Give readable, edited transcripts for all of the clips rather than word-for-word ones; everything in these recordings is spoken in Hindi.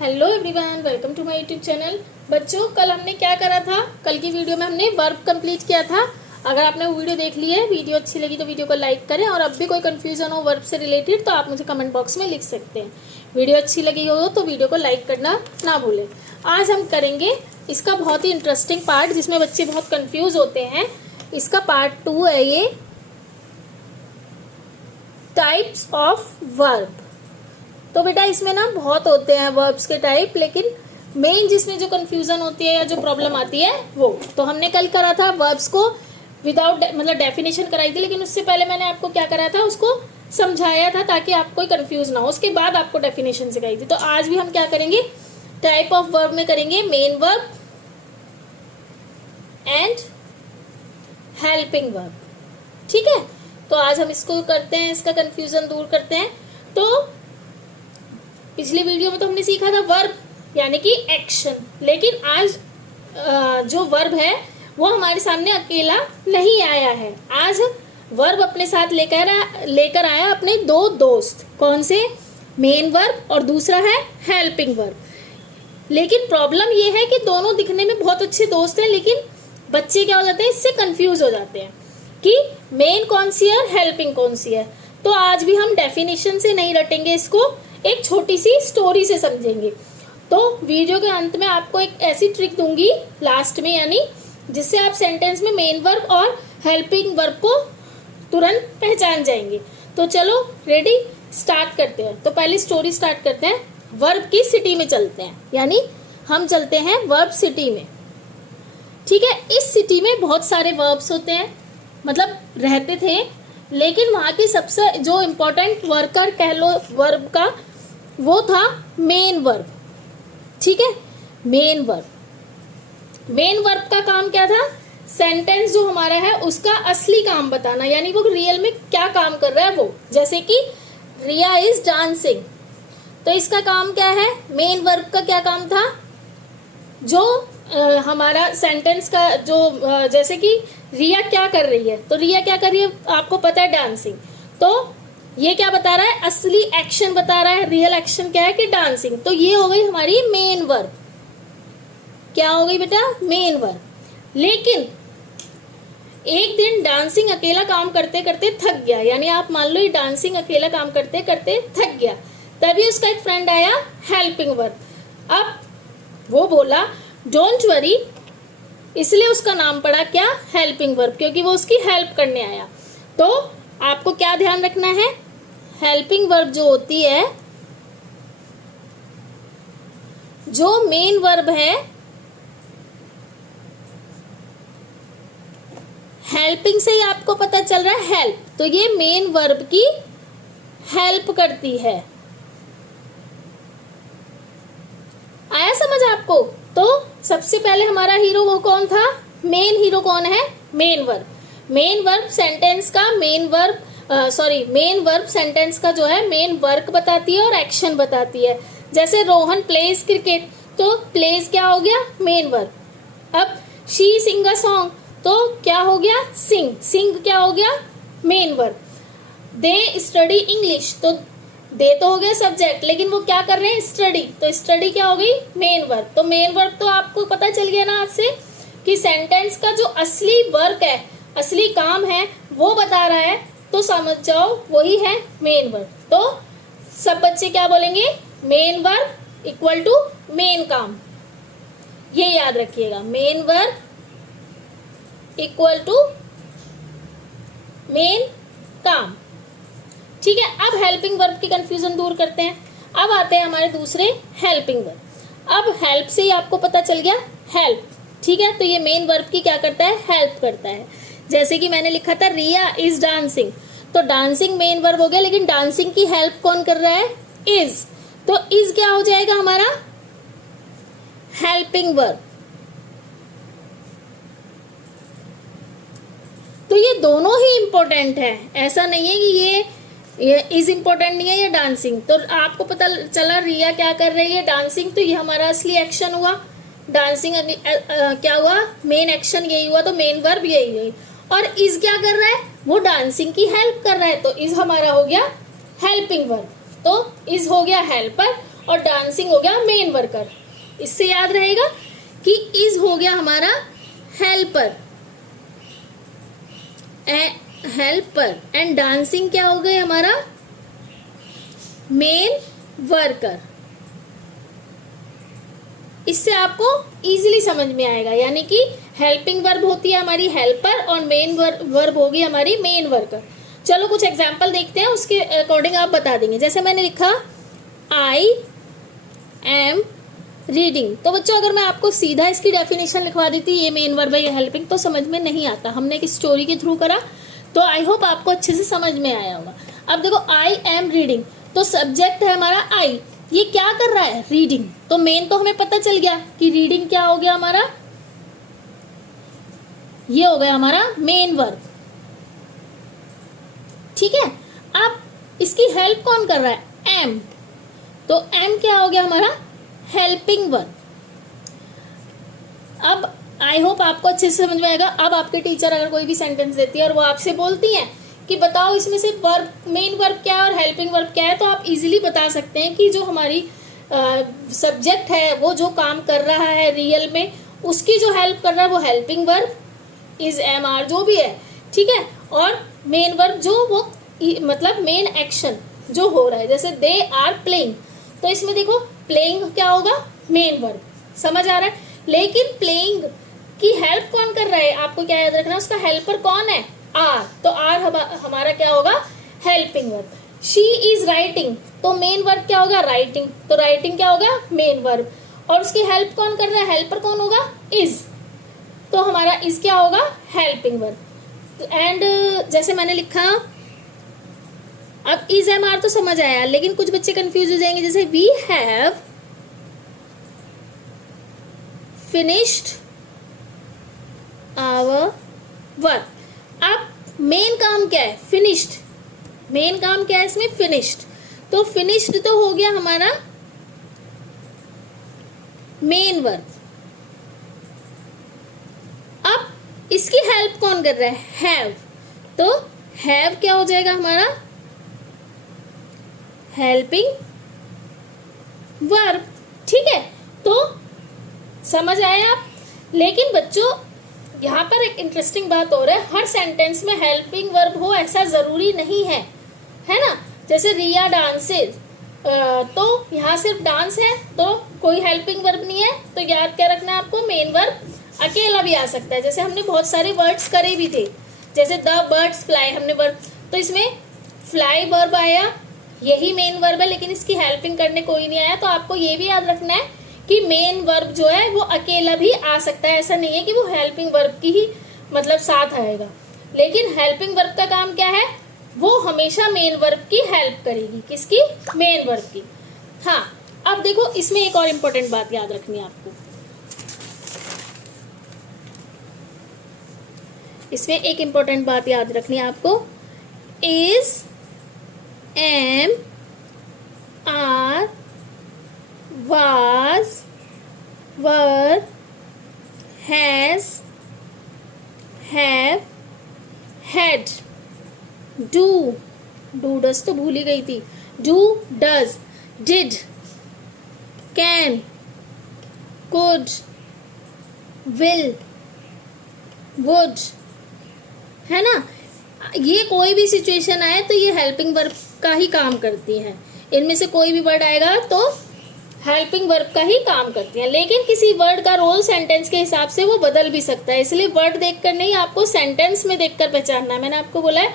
Hello everyone, welcome to my YouTube channel. बच्चों, कल हमने क्या करा था? कल की वीडियो में हमने वर्ब कंप्लीट किया था। अगर आपने वो वीडियो देख ली है, वीडियो अच्छी लगी तो वीडियो को लाइक करें, और अब भी कोई कंफ्यूजन हो वर्ब से रिलेटेड तो आप मुझे कमेंट बॉक्स में लिख सकते हैं। वीडियो अच्छी लगी हो तो वीडियो को लाइक करना ना भूलें। आज हम करेंगे इसका बहुत ही इंटरेस्टिंग पार्ट, जिसमें बच्चे बहुत कन्फ्यूज होते हैं। इसका पार्ट 2 है ये, टाइप्स ऑफ वर्ब। तो बेटा इसमें ना बहुत होते हैं वर्ब्स के टाइप, लेकिन मेन जिसमें जो कंफ्यूजन होती है या जो प्रॉब्लम आती है वो तो हमने कल करा था वर्ब्स को विदाउट मतलब डेफिनेशन कराई थी, लेकिन उससे पहले मैंने आपको क्या करा था, उसको समझाया था ताकि आप कोई कंफ्यूज ना हो। उसके बाद आपको डेफिनेशन सिखाई थी। तो आज भी हम क्या करेंगे, टाइप ऑफ वर्ब में करेंगे main verb and helping verb. ठीक है, तो आज हम इसको करते हैं, इसका कंफ्यूजन दूर करते हैं। तो पिछली वीडियो में तो हमने सीखा था वर्ब यानी कि एक्शन, लेकिन आज जो वर्ब है वो हमारे सामने अकेला नहीं आया है। आज वर्ब अपने साथ लेकर आया अपने दो दोस्त। कौन से? मेन वर्ब और दूसरा है हेल्पिंग वर्ब। लेकिन प्रॉब्लम ये है कि दोनों दिखने में बहुत अच्छे दोस्त हैं, लेकिन बच्चे क्या हो जाते हैं, इससे कंफ्यूज हो जाते हैं कि मेन कौन सी है और हेल्पिंग कौन सी है। तो आज भी हम डेफिनेशन से नहीं रटेंगे, इसको एक छोटी सी स्टोरी से समझेंगे। तो वीडियो के अंत में आपको एक ऐसी ट्रिक दूंगी लास्ट में, यानी जिससे आप सेंटेंस में मेन वर्ब और हेल्पिंग वर्ब को तुरंत पहचान जाएंगे। तो चलो रेडी, स्टार्ट करते हैं। तो पहले स्टोरी स्टार्ट करते हैं। वर्ब की सिटी में चलते हैं, यानी हम चलते हैं वर्ब सिटी में। ठीक है, इस सिटी में बहुत सारे वर्ब्स होते हैं, मतलब रहते थे, लेकिन वहां की सबसे जो इम्पोर्टेंट वर्कर कह लो वर्ब का, वो था मेन वर्ब। ठीक है, मेन वर्ब का काम क्या था? सेंटेंस जो हमारा है उसका असली काम बताना, यानी वो रियल में क्या काम कर रहा है वो। जैसे कि रिया इज डांसिंग, तो इसका काम क्या है? मेन वर्ब का क्या काम था? जो हमारा सेंटेंस का जो जैसे कि रिया क्या कर रही है, तो रिया क्या कर रही है आपको पता है, डांसिंग। तो ये क्या बता रहा है? असली एक्शन बता रहा है। रियल एक्शन क्या है कि डांसिंग। तो ये हो गई हमारी मेन वर्ब। क्या हो गई बेटा? Main verb. लेकिन एक दिन डांसिंग अकेला काम करते करते थक गया, यानी आप मान लो ये डांसिंग अकेला काम करते करते थक गया। तभी उसका एक फ्रेंड आया, हेल्पिंग वर्ब। अब वो बोला डोंट वरी, इसलिए उसका नाम पड़ा क्या? हेल्पिंग वर्ब, क्योंकि वो उसकी हेल्प करने आया। तो आपको क्या ध्यान रखना है? हेल्पिंग वर्ब जो होती है, जो मेन वर्ब है, हेल्पिंग से ही आपको पता चल रहा है हेल्प, तो ये मेन वर्ब की हेल्प करती है। आया समझ आपको? तो सबसे पहले हमारा हीरो वो कौन था? मेन हीरो कौन है? Main verb. Main verb sentence का मेन वर्ब सेंटेंस का जो है मेन वर्क बताती है और एक्शन बताती है। जैसे रोहन प्लेज क्रिकेट, तो प्लेज क्या हो गया? Main verb. अब शी सिंग अ सॉन्ग, तो क्या हो गया? सिंग क्या हो गया? Main verb. They study English, तो दे तो हो गया सब्जेक्ट, लेकिन वो क्या कर रहे हैं? स्टडी, तो स्टडी क्या हो गई? Main verb. तो मेन वर्ब तो आपको पता चल गया ना आपसे कि सेंटेंस का जो असली वर्क है, असली काम है, वो बता रहा है, तो समझ जाओ वही है मेन वर्ब। तो सब बच्चे क्या बोलेंगे? Main verb equal to main काम। ये याद रखिएगा, main verb equal to main काम। ठीक है, अब हेल्पिंग वर्ब की कंफ्यूजन दूर करते हैं। अब आते हैं हमारे दूसरे हेल्पिंग वर्ब। अब हेल्प से ही आपको पता चल गया हेल्प। ठीक है, तो ये मेन वर्ब की क्या करता है? हेल्प करता है। जैसे कि मैंने लिखा था रिया इज डांसिंग, तो डांसिंग मेन वर्ब हो गया, लेकिन डांसिंग की हेल्प कौन कर रहा है? इज। तो इज क्या हो जाएगा हमारा? Helping verb. तो ये दोनों ही इंपॉर्टेंट है, ऐसा नहीं है कि ये इज इम्पोर्टेंट नहीं है ये डांसिंग। तो आपको पता चला रिया क्या कर रही है? डांसिंग, तो ये हमारा असली एक्शन हुआ। डांसिंग क्या हुआ? मेन एक्शन यही हुआ, तो मेन वर्ब यही हुई। और इज क्या कर रहा है? वो डांसिंग की हेल्प कर रहा है, तो इज हमारा हो गया हेल्पिंग वर्ब। तो इज हो गया हेल्पर और डांसिंग हो गया मेन वर्कर। इससे याद रहेगा कि इज हो गया हमारा हेल्पर, हेल्पर, एंड डांसिंग क्या हो गई हमारा मेन वर्कर। इससे आपको इजीली समझ में आएगा, यानी कि हेल्पिंग वर्ब होती है हमारी हेल्पर और मेन वर्ब होगी हमारी मेन वर्कर। चलो कुछ एग्जांपल देखते हैं, उसके अकॉर्डिंग आप बता देंगे। जैसे मैंने लिखा आई एम रीडिंग, तो बच्चों अगर मैं आपको सीधा इसकी डेफिनेशन लिखवा देती ये मेन वर्ब है ये हेल्पिंग, तो समझ में नहीं आता। हमने एक स्टोरी के थ्रू करा, तो आई होप आपको अच्छे से समझ में आया होगा। अब देखो आई एम रीडिंग, तो सब्जेक्ट है हमारा आई, ये क्या कर रहा है रीडिंग, तो मेन तो हमें पता चल गया कि रीडिंग क्या हो गया हमारा, ये हो गया हमारा मेन वर्ब। ठीक है, अब इसकी हेल्प कौन कर रहा है, एम, तो एम क्या हो गया हमारा हेल्पिंग वर्ब। अब आई होप आपको अच्छे से समझ में आएगा। अब आपके टीचर अगर कोई भी सेंटेंस देती है और वो आपसे बोलती है कि बताओ इसमें से वर्ब, मेन वर्ब क्या है और हेल्पिंग वर्ब क्या है, तो आप इजीली बता सकते हैं कि जो हमारी सब्जेक्ट है वो जो काम कर रहा है रियल में, उसकी जो हेल्प कर रहा है वो helping verb is am are जो भी है, ठीक है, और मेन वर्ब जो वो मतलब मेन एक्शन जो हो रहा है, जैसे दे आर प्लेइंग, तो इसमें देखो प्लेइंग क्या होगा मेन वर्ब, समझ आ रहा है। लेकिन प्लेइंग की हेल्प कौन कर रहा है, आपको क्या याद रखना है, उसका हेल्पर कौन है, आर, तो आर हमारा क्या होगा helping verb. She is writing, तो मेन वर्ब क्या होगा राइटिंग, तो राइटिंग क्या होगा मेन वर्ब, और उसकी हेल्प कौन कर रहा है, हेल्पर कौन होगा इज, तो हमारा इज क्या होगा हेल्पिंग वर्ब। एंड जैसे मैंने लिखा, अब इज एम आर तो समझ आया, लेकिन कुछ बच्चे कंफ्यूज हो जाएंगे, जैसे we have finished our work. अब मेन काम क्या है फिनिश्ड, मेन काम क्या है इसमें फिनिश्ड, तो फिनिश्ड तो हो गया हमारा मेन वर्ब। अब इसकी हेल्प कौन कर रहा है हैव, तो हैव क्या हो जाएगा हमारा हेल्पिंग वर्ब। ठीक है, तो समझ आए आप। लेकिन बच्चों यहाँ पर एक इंटरेस्टिंग बात हो रहा है, हर सेंटेंस में हेल्पिंग वर्ब हो ऐसा जरूरी नहीं है, है ना। जैसे रिया डांसेस, तो यहाँ सिर्फ डांस है तो कोई हेल्पिंग वर्ब नहीं है, तो याद क्या रखना है आपको मेन वर्ब अकेला भी आ सकता है। जैसे हमने बहुत सारे वर्ड्स करे भी थे, जैसे द बर्ड्स फ्लाई हमने वर्ब, तो इसमें फ्लाई वर्ब आया, यही मेन वर्ब है, लेकिन इसकी हेल्पिंग करने कोई नहीं आया। तो आपको ये भी याद रखना है कि मेन वर्ब जो है वो अकेला भी आ सकता है, ऐसा नहीं है कि वो हेल्पिंग वर्ब की ही मतलब साथ आएगा। लेकिन हेल्पिंग वर्ब का काम क्या है, वो हमेशा मेन वर्ब की हेल्प करेगी, किसकी मेन वर्ब की। हाँ, अब देखो इसमें एक और इम्पोर्टेंट बात याद रखनी है आपको, इसमें एक इम्पोर्टेंट बात याद रखनी है आपको, is am are was, were, has, have, had, do, does तो भूल ही गई थी, do, does, did, can, could, will, would, है ना। ये कोई भी सिचुएशन आए तो ये हेल्पिंग वर्ब का ही काम करती हैं, इनमें से कोई भी वर्ड आएगा तो हेल्पिंग वर्ब का ही काम करती है। लेकिन किसी वर्ड का रोल सेंटेंस के हिसाब से वो बदल भी सकता है, इसलिए वर्ड देखकर नहीं, आपको सेंटेंस में देखकर पहचानना है। मैंने आपको बोला है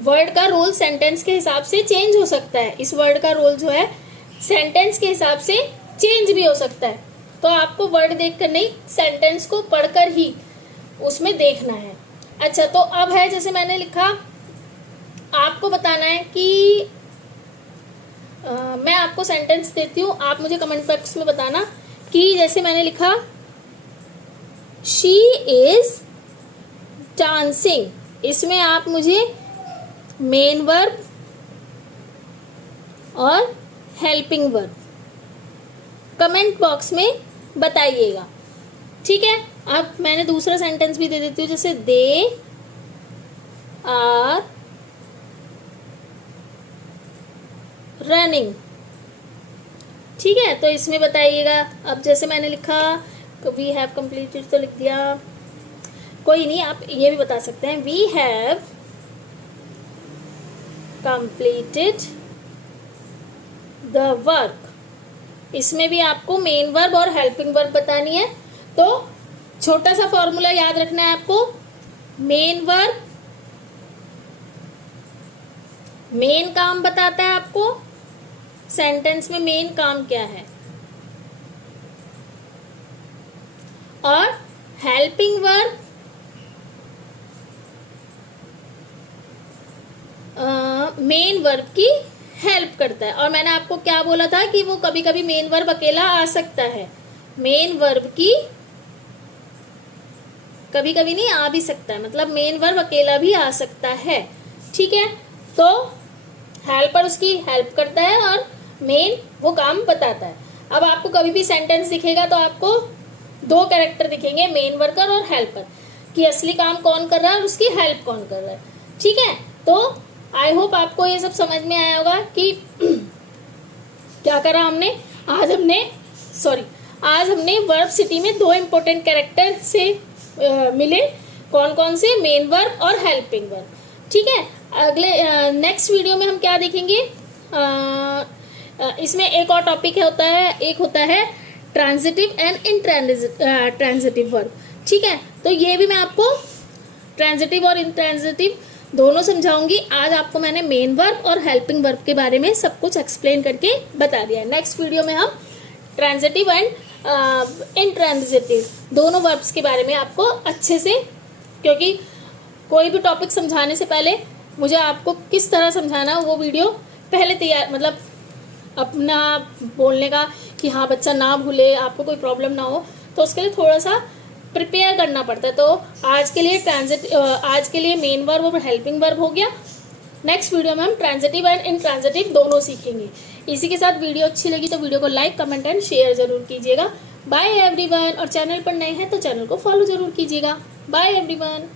वर्ड का रोल सेंटेंस के हिसाब से चेंज हो सकता है, इस वर्ड का रोल जो है सेंटेंस के हिसाब से चेंज भी हो सकता है, तो आपको वर्ड देखकर नहीं सेंटेंस को पढ़कर ही उसमें देखना है। अच्छा, तो अब है जैसे मैंने लिखा, आपको बताना है कि मैं आपको सेंटेंस देती हूँ, आप मुझे कमेंट बॉक्स में बताना कि जैसे मैंने लिखा शी इज डांसिंग, इसमें आप मुझे मेन वर्ब और हेल्पिंग वर्ब कमेंट बॉक्स में बताइएगा, ठीक है। अब मैंने दूसरा सेंटेंस भी दे देती हूँ, जैसे दे आर रनिंग, ठीक है, तो इसमें बताइएगा। अब जैसे मैंने लिखा वी हैव कंप्लीटेड तो लिख दिया, कोई नहीं, आप ये भी बता सकते हैं we have completed the work. इसमें भी आपको मेन वर्ब और हेल्पिंग वर्ब बतानी है। तो छोटा सा फॉर्मूला याद रखना है आपको, मेन वर्ब मेन काम बताता है आपको, सेंटेंस में मेन काम क्या है, और हेल्पिंग वर्ब मेन वर्ब की हेल्प करता है। और मैंने आपको क्या बोला था कि वो कभी कभी मेन वर्ब अकेला आ सकता है, मेन वर्ब की कभी कभी नहीं आ भी सकता है, मतलब मेन वर्ब अकेला भी आ सकता है। ठीक है, तो हेल्पर उसकी हेल्प करता है और मेन वो काम बताता है। अब आपको कभी भी सेंटेंस दिखेगा तो आपको दो कैरेक्टर दिखेंगे, मेन वर्कर और हेल्पर, कि असली काम कौन कर रहा है और उसकी हेल्प कौन कर रहा है। ठीक है, तो आई होप आपको ये सब समझ में आया होगा कि क्या करा हमने। आज हमने वर्ब सिटी में दो इम्पोर्टेंट कैरेक्टर से मिले, कौन कौन से, मेन वर्ब और हेल्पिंग वर्ब। ठीक है, अगले नेक्स्ट वीडियो में हम क्या देखेंगे, इसमें एक और टॉपिक एक होता है ट्रांजिटिव एंड इंट्रांजिटिव वर्ब। ठीक है, तो ये भी मैं आपको ट्रांजिटिव और इंट्रांजिटिव दोनों समझाऊंगी। आज आपको मैंने मेन वर्ब और हेल्पिंग वर्ब के बारे में सब कुछ एक्सप्लेन करके बता दिया है। नेक्स्ट वीडियो में हम ट्रांजिटिव एंड इंट्रांजिटिव दोनों वर्ब्स के बारे में आपको अच्छे से, क्योंकि कोई भी टॉपिक समझाने से पहले मुझे आपको किस तरह समझाना है वो वीडियो पहले तैयार, मतलब अपना बोलने का कि हाँ बच्चा ना भूले, आपको कोई प्रॉब्लम ना हो, तो उसके लिए थोड़ा सा प्रिपेयर करना पड़ता है। तो आज के लिए मेन वर्ब और हेल्पिंग वर्ब हो गया। नेक्स्ट वीडियो में हम ट्रांजिटिव एंड इंट्रांजिटिव दोनों सीखेंगे। इसी के साथ वीडियो अच्छी लगी तो वीडियो को लाइक, कमेंट एंड शेयर जरूर कीजिएगा। बाय एवरीवन, और चैनल पर नए हैं तो चैनल को फॉलो जरूर कीजिएगा। Bye everyone.